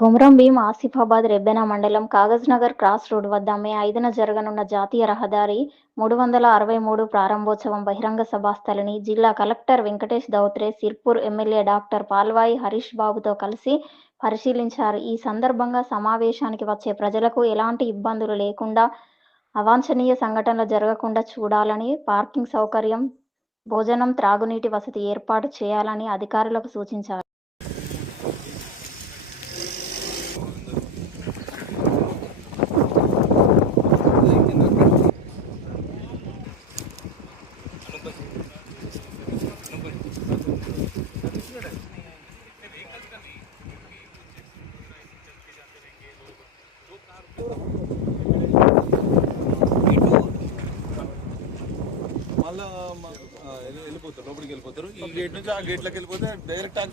కొమురం భీం ఆసిఫాబాద్ రెబ్బెన మండలం Kagaznagar cross road వద్ద మే 5న జరగనున్న జాతీయ రహదారి 363 ప్రారంభోత్సవం బహిరంగ సభా స్థలిని జిల్లా collector Venkatesh Dhotre, Sirpur MLA doctor Palvai Harish బాబుతో కలిసి పరిశీలించారు. ఈ సందర్భంగా సమావేశానికి వచ్చే ప్రజలకు ఎలాంటి ఇబ్బందులు లేకుండా, అవాంఛనీయ సంఘటనలు జరగకుండా చూడాలని, పార్కింగ్ సౌకర్యం, భోజనం, త్రాగునీటి వసతి ఏర్పాటు చేయాలని అధికారులకు సూచించారు. మళ్ళా వెళ్ళిపోతారు, లోపలికి వెళ్ళిపోతారు. ఈ గేట్ నుంచి ఆ గేట్లోకి వెళ్ళిపోతే డైరెక్ట్ ఎంత